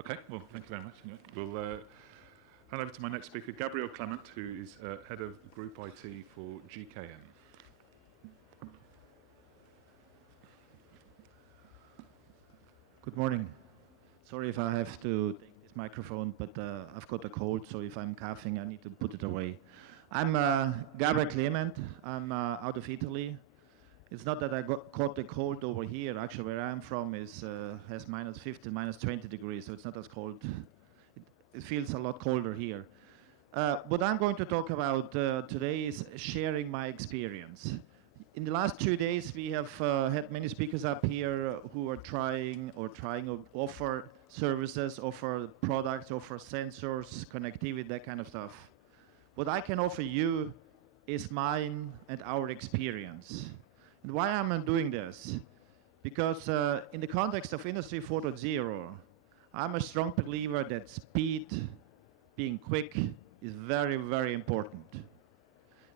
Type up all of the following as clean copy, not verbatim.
Okay, well, thank you very much. Yeah. We'll hand over to my next speaker, Gabriel Klement, who is Head of Group IT for GKN. Good morning. Sorry if I have to take this microphone, but I've got a cold, so if I'm coughing, I need to put it away. I'm Gabriel Klement. I'm out of Italy. It's not that I caught the cold over here. Actually, where I'm from is has minus 15, minus 20 degrees, so it's not as cold. It feels a lot colder here. What I'm going to talk about today is sharing my experience. In the last 2 days, we have had many speakers up here who are trying to offer services, offer products, offer sensors, connectivity, that kind of stuff. What I can offer you is mine and our experience. And why am I doing this? Because in the context of Industry 4.0, I'm a strong believer that speed, being quick, is very, very important.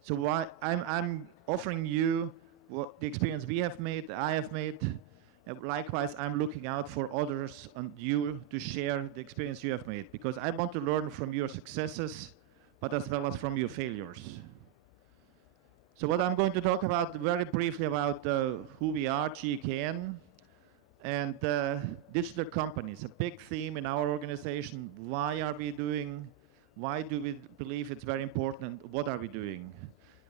So why I'm offering you what the experience we have made, I have made, and likewise I'm looking out for others and you to share the experience you have made, because I want to learn from your successes, but as well as from your failures. So what I'm going to talk about very briefly about who we are, GKN, and digital companies, a big theme in our organization. Why do we believe it's very important? What are we doing?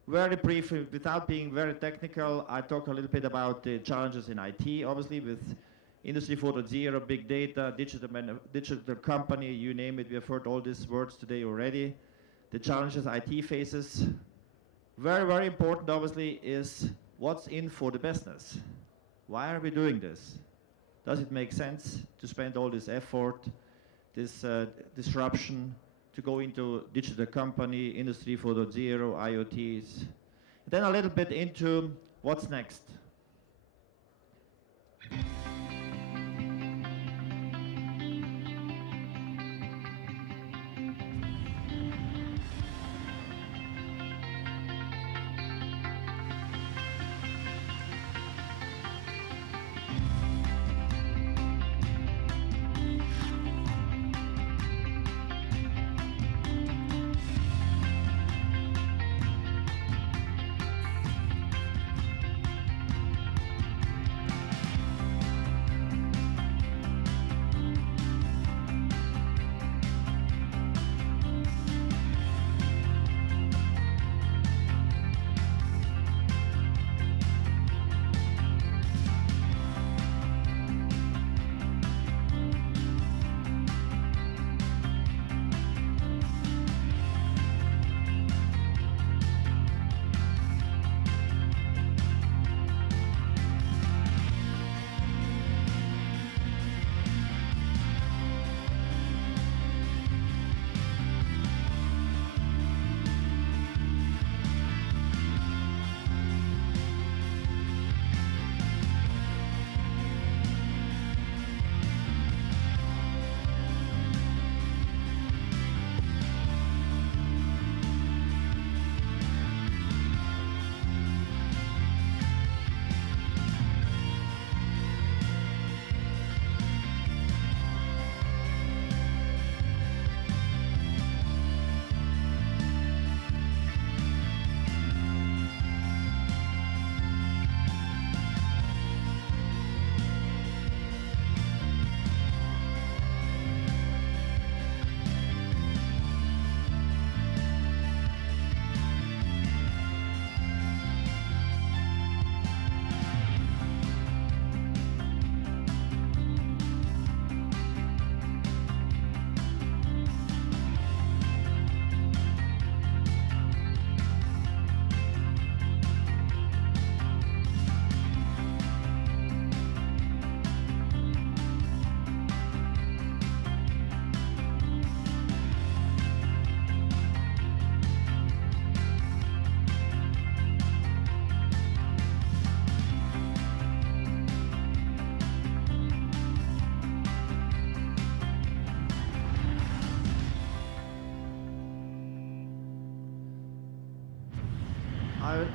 Very briefly, without being very technical, I talk a little bit about the challenges in IT, obviously with Industry 4.0, big data, digital company, you name it. We have heard all these words today already. The challenges IT faces. Very, very important, obviously, is what's in for the business. Why are we doing this? Does it make sense to spend all this effort, this disruption, to go into digital company, Industry 4.0, IoTs? Then a little bit into what's next.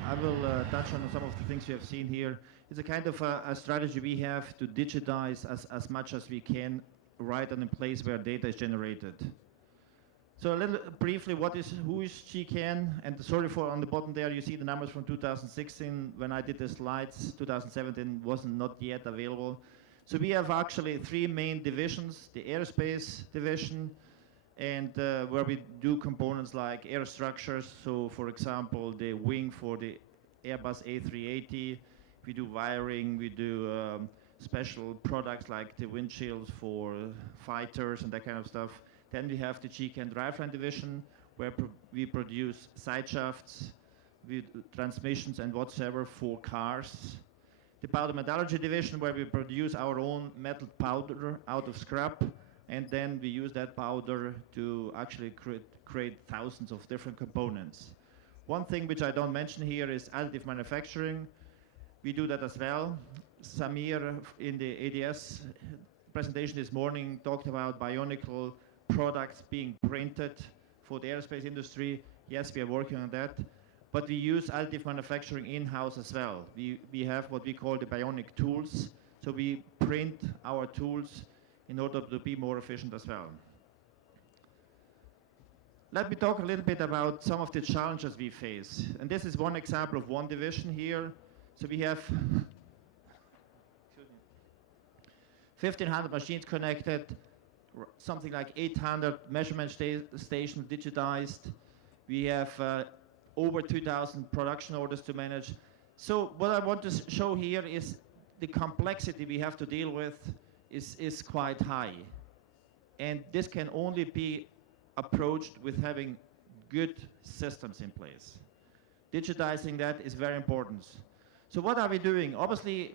I will touch on some of the things you have seen here. It's a kind of a strategy we have to digitize as much as we can right on the place where data is generated. So a little briefly, who is GKN? And sorry for on the bottom there, you see the numbers from 2016. When I did the slides, 2017 wasn't not yet available. So we have actually 3 main divisions: the aerospace division, and where we do components like air structures. So for example, the wing for the Airbus A380. We do wiring, we do special products like the windshields for fighters and that kind of stuff. Then we have the GKN driveline division, where we produce side shafts, transmissions and whatsoever for cars. The powder metallurgy division, where we produce our own metal powder out of scrap, and then we use that powder to actually create thousands of different components. One thing which I don't mention here is additive manufacturing. We do that as well. Samir in the ADS presentation this morning talked about bionicle products being printed for the aerospace industry. Yes, we are working on that. But we use additive manufacturing in-house as well. We have what we call the bionic tools. So we print our tools in order to be more efficient as well. Let me talk a little bit about some of the challenges we face. And this is one example of one division here. So we have 1,500 machines connected, something like 800 measurement stations digitized. We have over 2,000 production orders to manage. So what I want to show here is the complexity we have to deal with is quite high. And this can only be approached with having good systems in place. Digitizing that is very important. So what are we doing? Obviously,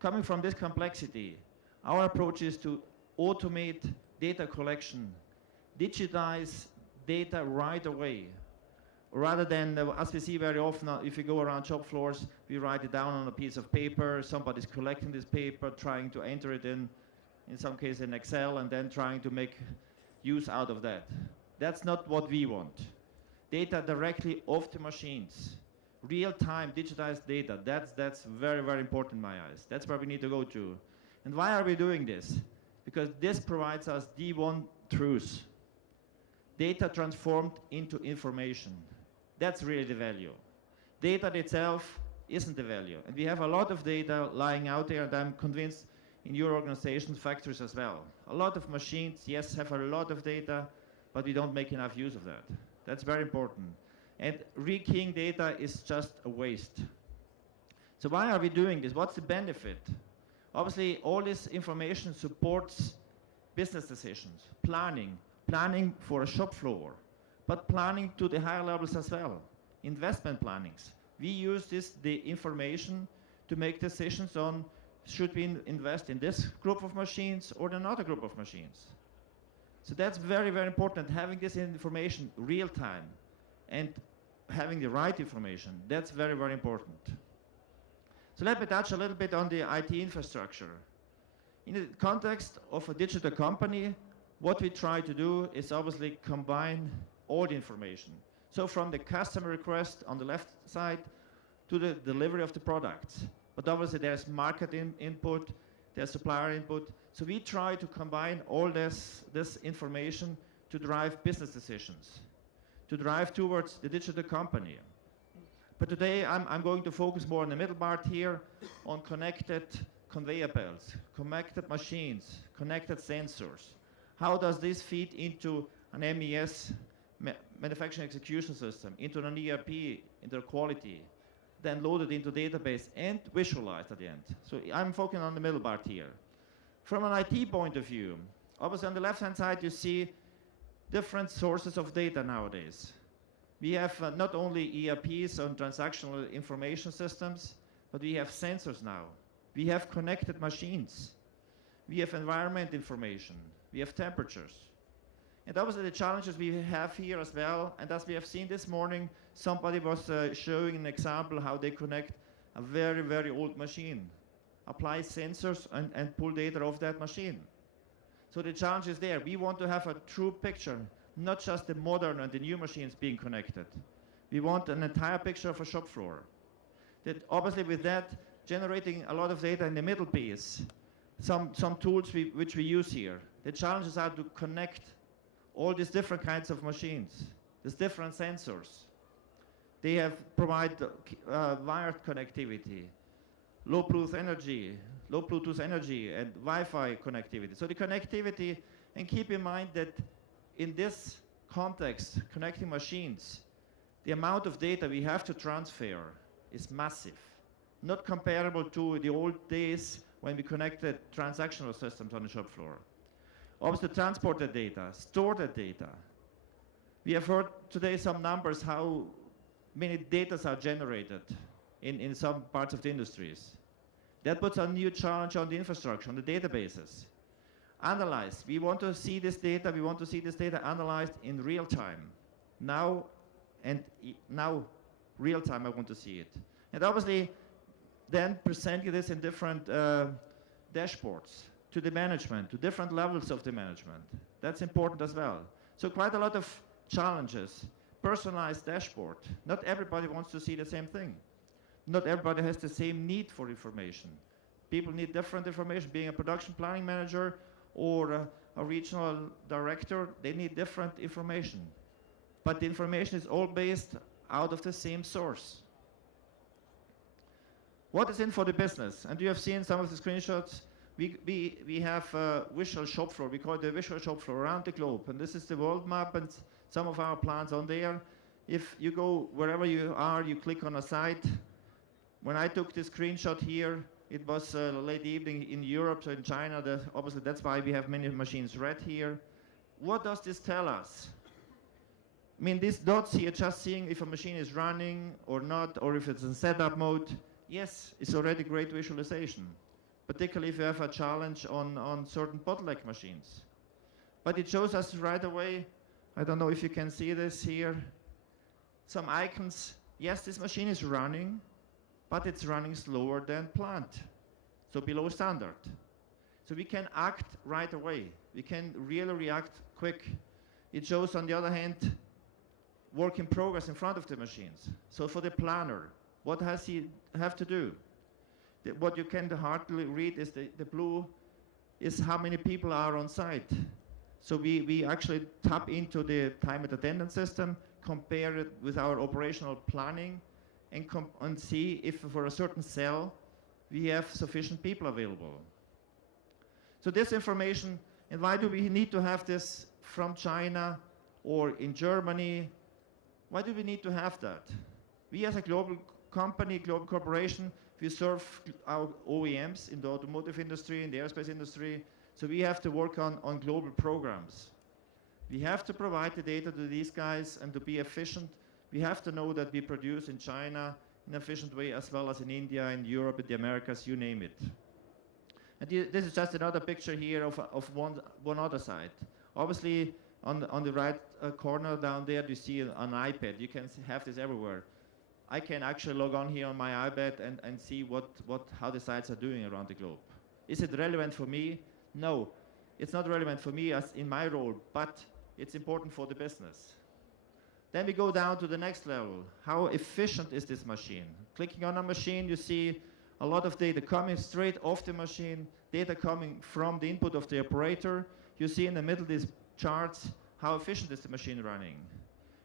coming from this complexity, our approach is to automate data collection, digitize data right away, rather than, as we see very often, if you go around shop floors, we write it down on a piece of paper, somebody's collecting this paper, trying to enter it in some case in Excel, and then trying to make use out of that. That's not what we want. Data directly off the machines. Real-time digitized data, that's very, very important in my eyes. That's where we need to go to. And why are we doing this? Because this provides us the one truth. Data transformed into information. That's really the value. Data itself isn't the value. And we have a lot of data lying out there, and I'm convinced in your organizations, factories as well. A lot of machines, yes, have a lot of data, but we don't make enough use of that. That's very important. And rekeying data is just a waste. So why are we doing this? What's the benefit? Obviously, all this information supports business decisions, planning for a shop floor, but planning to the higher levels as well, investment plannings. We use the information to make decisions on should we invest in this group of machines or another group of machines. So that's very, very important, having this information real time and having the right information. That's very, very important. So let me touch a little bit on the IT infrastructure. In the context of a digital company, what we try to do is obviously combine all the information. So from the customer request on the left side to the delivery of the products. But obviously there's market input, there's supplier input. So we try to combine all this information to drive business decisions, to drive towards the digital company. But today I'm going to focus more on the middle part here on connected conveyor belts, connected machines, connected sensors. How does this feed into an MES, manufacturing execution system, into an ERP, into quality, then loaded into database and visualized at the end. So I'm focusing on the middle part here. From an IT point of view, obviously on the left-hand side you see different sources of data nowadays. We have not only ERPs on transactional information systems, but we have sensors now. We have connected machines. We have environment information. We have temperatures. And obviously the challenges we have here as well, and as we have seen this morning, somebody was showing an example how they connect a very, very old machine, apply sensors and pull data off that machine. So the challenge is there. We want to have a true picture, not just the modern and the new machines being connected. We want an entire picture of a shop floor. That obviously with that, generating a lot of data in the middle piece, some tools which we use here. The challenges are to connect all these different kinds of machines, these different sensors. They provide wired connectivity, low Bluetooth energy, and Wi-Fi connectivity. So the connectivity, and keep in mind that in this context, connecting machines, the amount of data we have to transfer is massive, not comparable to the old days when we connected transactional systems on the shop floor. Obviously, transport the data, store the data. We have heard today some numbers how many data are generated in some parts of the industries. That puts a new challenge on the infrastructure, on the databases. Analyze. We want to see this data. We want to see this data analyzed in real time. Now, real time, I want to see it. And obviously, then present this in different dashboards to the management, to different levels of the management. That's important as well. So quite a lot of challenges. Personalized dashboard. Not everybody wants to see the same thing. Not everybody has the same need for information. People need different information. Being a production planning manager or a regional director, they need different information. But the information is all based out of the same source. What is in for the business? And you have seen some of the screenshots. We have a visual shop floor. We call it the visual shop floor around the globe. And this is the world map and some of our plants on there. If you go wherever you are, you click on a site. When I took this screenshot here, it was late evening in Europe, so in China. Obviously, that's why we have many machines red here. What does this tell us? I mean, these dots here, just seeing if a machine is running or not, or if it's in setup mode. Yes, it's already great visualization, particularly if you have a challenge on certain bottleneck machines. But it shows us right away, I don't know if you can see this here, some icons. Yes, this machine is running, but it's running slower than planned, so below standard. So we can act right away. We can really react quick. It shows, on the other hand, work in progress in front of the machines. So for the planner, what has he have to do? What you can hardly read is the blue is how many people are on site. So we actually tap into the time and attendance system, compare it with our operational planning, and see if for a certain cell we have sufficient people available. So this information, and why do we need to have this from China or in Germany? Why do we need to have that? We as a global company, global corporation, we serve our OEMs in the automotive industry, in the aerospace industry, so we have to work on global programs. We have to provide the data to these guys, and to be efficient, we have to know that we produce in China in an efficient way, as well as in India, in Europe, in the Americas, you name it. And this is just another picture here of one other side. Obviously, on the right corner down there, you see an iPad. You can have this everywhere. I can actually log on here on my iPad and see how the sites are doing around the globe. Is it relevant for me? No, it's not relevant for me as in my role, but it's important for the business. Then we go down to the next level. How efficient is this machine? Clicking on a machine, you see a lot of data coming straight off the machine, data coming from the input of the operator. You see in the middle these charts, how efficient is the machine running.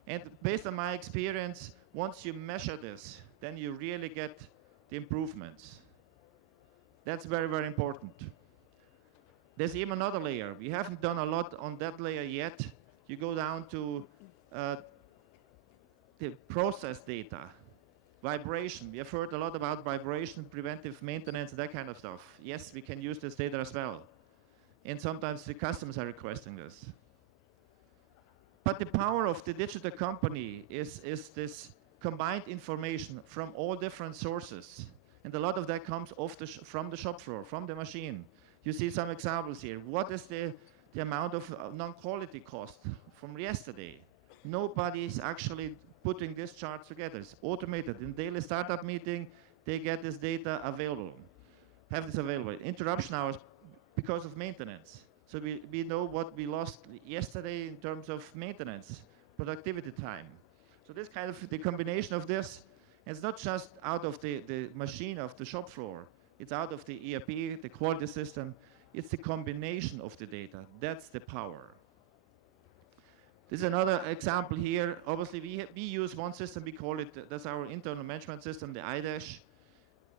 And based on my experience, once you measure this, then you really get the improvements. That's very, very important. There's even another layer. We haven't done a lot on that layer yet. You go down to the process data, vibration. We have heard a lot about vibration, preventive maintenance, that kind of stuff. Yes, we can use this data as well. And sometimes the customers are requesting this. But the power of the digital company is this combined information from all different sources. And a lot of that comes from the shop floor, from the machine. You see some examples here. What is the amount of non-quality cost from yesterday? Nobody is actually putting these charts together. It's automated. In daily startup meeting, they get this data available, have this available. Interruption hours because of maintenance. So we know what we lost yesterday in terms of maintenance, productivity time. So this kind of, the combination of this, it's not just out of the machine, of the shop floor. it's out of the ERP, the quality system. It's the combination of the data. That's the power. This is another example here. Obviously, we use one system, we call it, that's our internal management system, the iDash.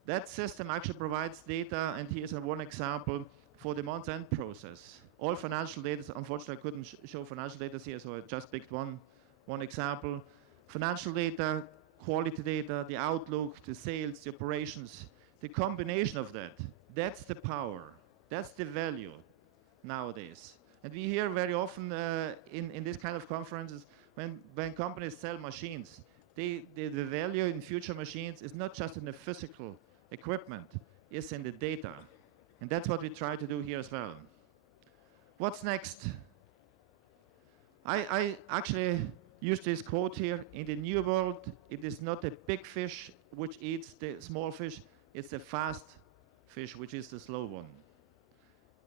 That system actually provides data, and here's one example for the month-end process. All financial data, unfortunately I couldn't show financial data here, so I just picked one example. Financial data, quality data, the outlook, the sales, the operations, the combination of that, that's the power, that's the value nowadays. And we hear very often in this kind of conferences, when companies sell machines, the value in future machines is not just in the physical equipment, it's in the data. And that's what we try to do here as well. What's next? I actually use this quote here. In the new world, it is not a big fish which eats the small fish, it's a fast fish which is the slow one.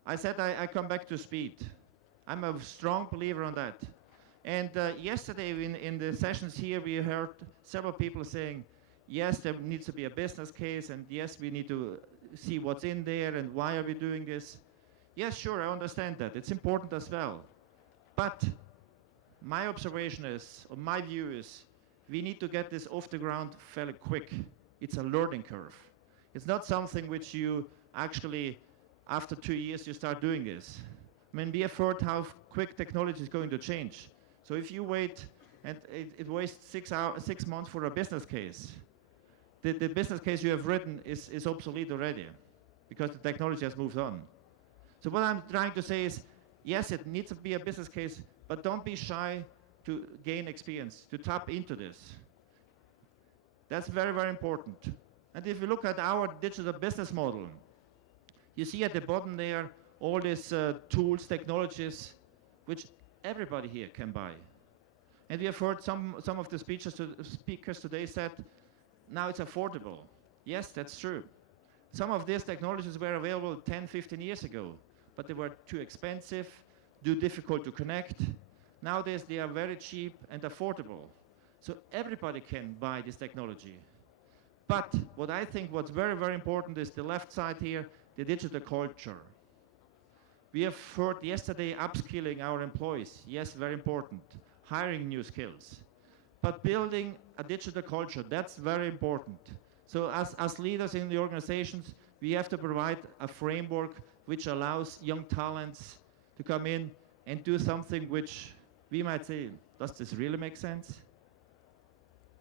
I said I come back to speed. I'm a strong believer on that. And yesterday in the sessions here, we heard several people saying, yes, there needs to be a business case, and yes, we need to see what's in there and why are we doing this. Yes, sure, I understand that. It's important as well. But my observation is, or my view is, we need to get this off the ground fairly quick. It's a learning curve. It's not something which you actually, after 2 years, you start doing this. I mean, we have heard how quick technology is going to change. So if you wait, and it wastes 6 months for a business case, the business case you have written is obsolete already, because the technology has moved on. So what I'm trying to say is, yes, it needs to be a business case, but don't be shy to gain experience, to tap into this. That's very, very important. And if you look at our digital business model, you see at the bottom there all these tools, technologies, which everybody here can buy. And we have heard some of the speakers today said, now it's affordable. Yes, that's true. Some of these technologies were available 10, 15 years ago, but they were too expensive, too difficult to connect. Nowadays, they are very cheap and affordable. So everybody can buy this technology. But what I think what's very, very important is the left side here, the digital culture. We have heard yesterday upskilling our employees. Yes, very important. Hiring new skills. But building a digital culture, that's very important. So as leaders in the organizations, we have to provide a framework which allows young talents to come in and do something which we might say, does this really make sense?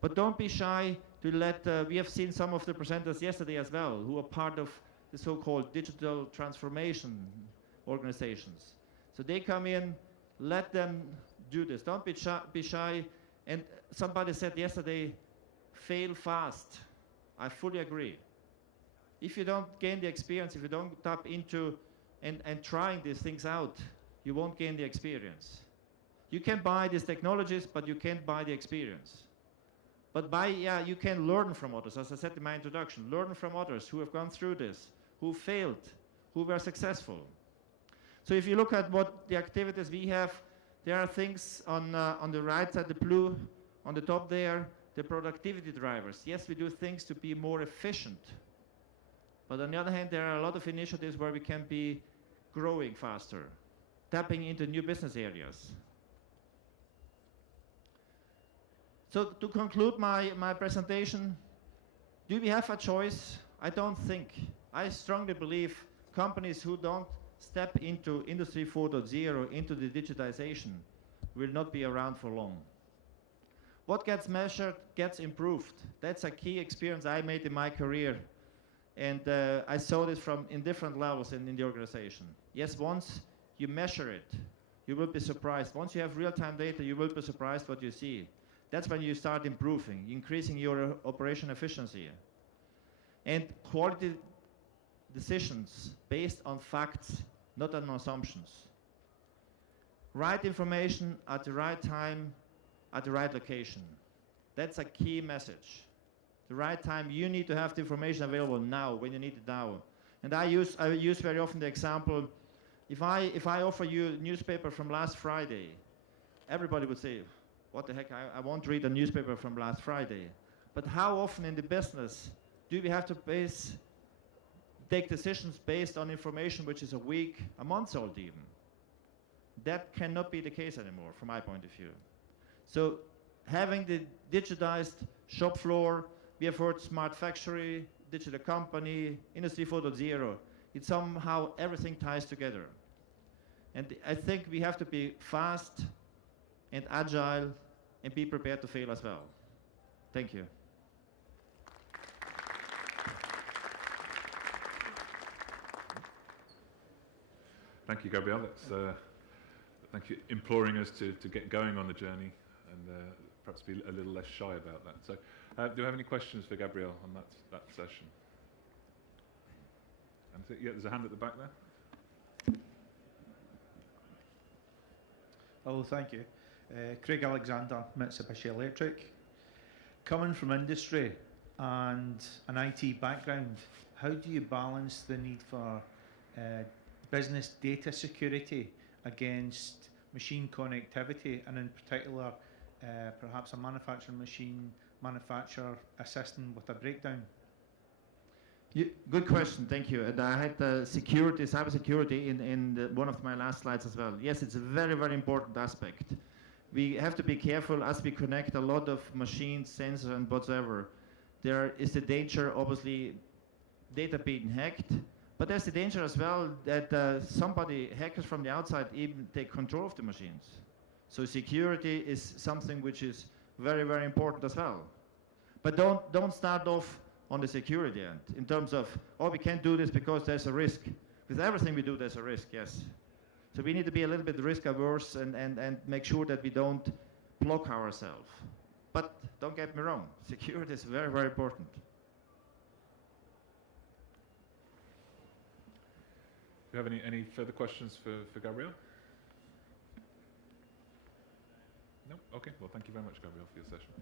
But don't be shy to let, we have seen some of the presenters yesterday as well, who are part of the so-called digital transformation organizations. So they come in, let them do this. Don't be shy. And somebody said yesterday, fail fast. I fully agree. If you don't gain the experience, if you don't tap into and trying these things out, you won't gain the experience. You can buy these technologies, but you can't buy the experience. But you can learn from others, as I said in my introduction. Learn from others who have gone through this, who failed, who were successful. So if you look at what the activities we have, there are things on the right side, the blue, on the top there, the productivity drivers. Yes, we do things to be more efficient. But on the other hand, there are a lot of initiatives where we can be growing faster, tapping into new business areas. So to conclude my presentation, do we have a choice? I don't think. I strongly believe companies who don't step into Industry 4.0, into the digitization, will not be around for long. What gets measured gets improved. That's a key experience I made in my career. And I saw this in different levels in the organization. Yes, once you measure it, you will be surprised. Once you have real-time data, you will be surprised what you see. That's when you start improving, increasing your operation efficiency. And quality decisions based on facts, not on assumptions. Right information at the right time, at the right location. That's a key message. The right time, you need to have the information available now, when you need it now. And I use very often the example, if I offer you a newspaper from last Friday, everybody would say, what the heck, I won't read a newspaper from last Friday. But how often in the business do we have to base take decisions based on information which is a week, a month old even. That cannot be the case anymore from my point of view. So having the digitized shop floor, we have heard smart factory, digital company, Industry 4.0, it somehow everything ties together. And I think we have to be fast and agile and be prepared to fail as well. Thank you. Thank you, Gabriel. Thank you, imploring us to get going on the journey and perhaps be a little less shy about that. So, do you have any questions for Gabriel on that session? Yeah, there's a hand at the back there. Oh, thank you. Craig Alexander, Mitsubishi Electric. Coming from industry and an IT background, how do you balance the need for business data security against machine connectivity, and in particular, perhaps a manufacturing machine manufacturer assisting with a breakdown? Good question, thank you. And I had cybersecurity in one of my last slides as well. Yes, it's a very, very important aspect. We have to be careful as we connect a lot of machines, sensors, and whatsoever. There is the danger, obviously, data being hacked, but there's the danger as well that hackers from the outside even take control of the machines. So security is something which is very, very important as well. But don't start off on the security end in terms of, oh, we can't do this because there's a risk. With everything we do, there's a risk, yes. So we need to be a little bit risk averse and make sure that we don't block ourselves. But don't get me wrong, security is very, very important. Do you have any further questions for Gabriel? No? Okay, well, thank you very much, Gabriel, for your session.